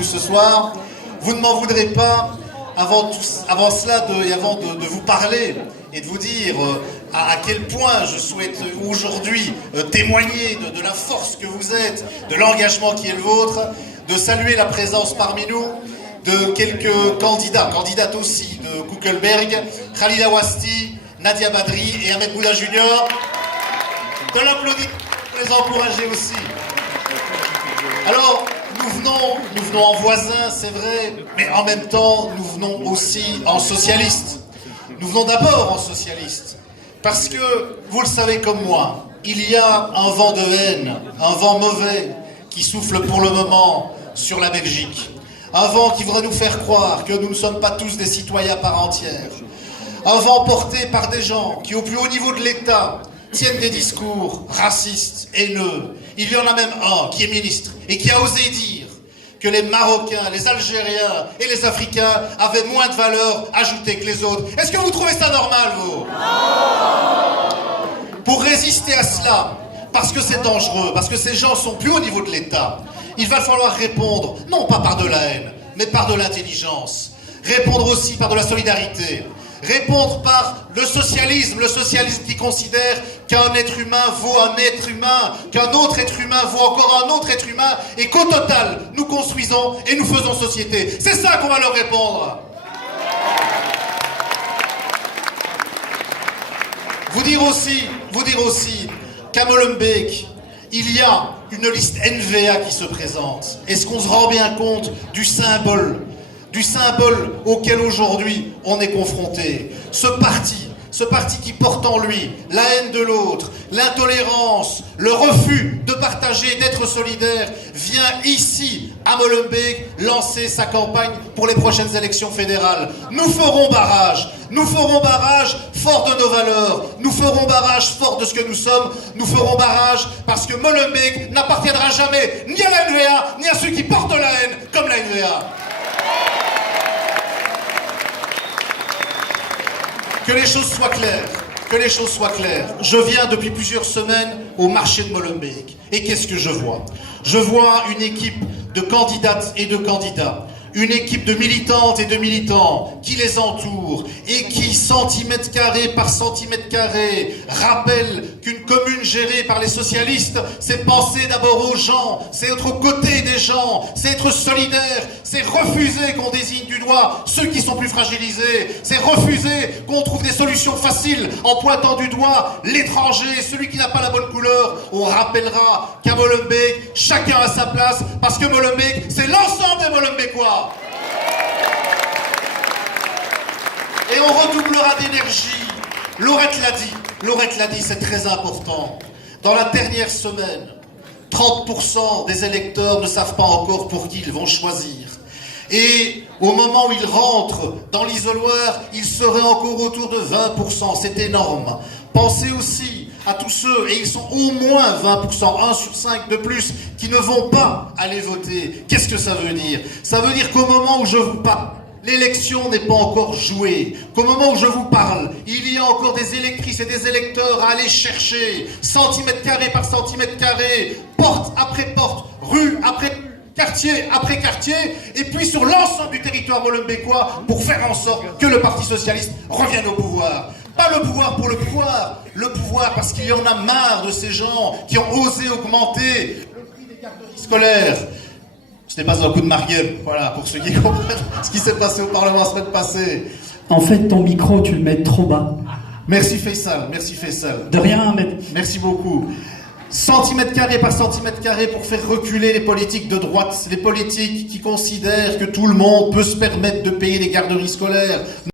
vous ce soir. Vous ne m'en voudrez pas avant cela et avant de vous parler et de vous dire à quel point je souhaite aujourd'hui témoigner de la force que vous êtes, de l'engagement qui est le vôtre, de saluer la présence parmi nous de quelques candidates aussi, de Kuckelberg, Khalila Wasti, Nadia Badri et Ahmed Bouda Junior. De l'applaudissement pour les encourager aussi. Alors, nous venons en voisins, c'est vrai, mais en même temps, nous venons aussi en socialistes. Nous venons d'abord en socialistes, parce que, vous le savez comme moi, il y a un vent de haine, un vent mauvais, qui souffle pour le moment sur la Belgique. Un vent qui voudrait nous faire croire que nous ne sommes pas tous des citoyens à part entière. Un vent porté par des gens qui, au plus haut niveau de l'État, tiennent des discours racistes, haineux. Il y en a même un qui est ministre et qui a osé dire que les Marocains, les Algériens et les Africains avaient moins de valeur ajoutée que les autres. Est-ce que vous trouvez ça normal, vous? Non. Pour résister à cela, parce que c'est dangereux, parce que ces gens sont plus au niveau de l'État, il va falloir répondre, non pas par de la haine, mais par de l'intelligence. Répondre aussi par de la solidarité. Répondre par le socialisme qui considère qu'un être humain vaut un être humain, qu'un autre être humain vaut encore un autre être humain, et qu'au total, nous construisons et nous faisons société. C'est ça qu'on va leur répondre. Vous dire aussi qu'à Molenbeek, il y a une liste NVA qui se présente. Est-ce qu'on se rend bien compte du symbole auquel aujourd'hui on est confronté? Ce parti qui porte en lui la haine de l'autre, l'intolérance, le refus de partager, d'être solidaire, vient ici, à Molenbeek, lancer sa campagne pour les prochaines élections fédérales. Nous ferons barrage fort de nos valeurs, nous ferons barrage fort de ce que nous sommes, nous ferons barrage parce que Molenbeek n'appartiendra jamais ni à la NVA, ni à ceux qui portent la haine comme la NVA. Que les choses soient claires, Je viens depuis plusieurs semaines au marché de Molenbeek. Et qu'est-ce que je vois? Je vois une équipe de candidates et de candidats, une équipe de militantes et de militants qui les entourent et qui, centimètre carré par centimètre carré, rappellent qu'une commune gérée par les socialistes, c'est penser d'abord aux gens, c'est être aux côtés des gens, c'est être solidaire, c'est refuser qu'on désigne du doigt ceux qui sont plus fragilisés, c'est refuser qu'on trouve des solutions faciles en pointant du doigt l'étranger, celui qui n'a pas la bonne couleur. On rappellera qu'à Molenbeek, chacun a sa place, parce que Molenbeek, c'est l'ensemble des Molenbeekois. Et on redoublera d'énergie. Laurette l'a dit, c'est très important. Dans la dernière semaine, 30% des électeurs ne savent pas encore pour qui ils vont choisir. Et au moment où ils rentrent dans l'isoloir, ils seraient encore autour de 20%. C'est énorme. Pensez aussi à tous ceux, et ils sont au moins 20%, 1 sur 5 de plus, qui ne vont pas aller voter. Qu'est-ce que ça veut dire? Ça veut dire qu'au moment où je vous parle, l'élection n'est pas encore jouée. Qu'au moment où je vous parle, il y a encore des électrices et des électeurs à aller chercher, centimètre carré par centimètre carré, porte après porte, rue après rue, quartier après quartier, et puis sur l'ensemble du territoire molenbeekois, pour faire en sorte que le Parti Socialiste revienne au pouvoir. Pas le pouvoir pour le pouvoir parce qu'il y en a marre de ces gens qui ont osé augmenter le prix des garderies scolaires. Ce n'est pas un coup de Marguerite, voilà, pour ceux qui comprennent ce qui s'est passé au Parlement la semaine passée. En fait, ton micro, tu le mets trop bas. Merci Faisal. De rien, mais... Merci beaucoup. Centimètre carré par centimètre carré pour faire reculer les politiques de droite, les politiques qui considèrent que tout le monde peut se permettre de payer les garderies scolaires.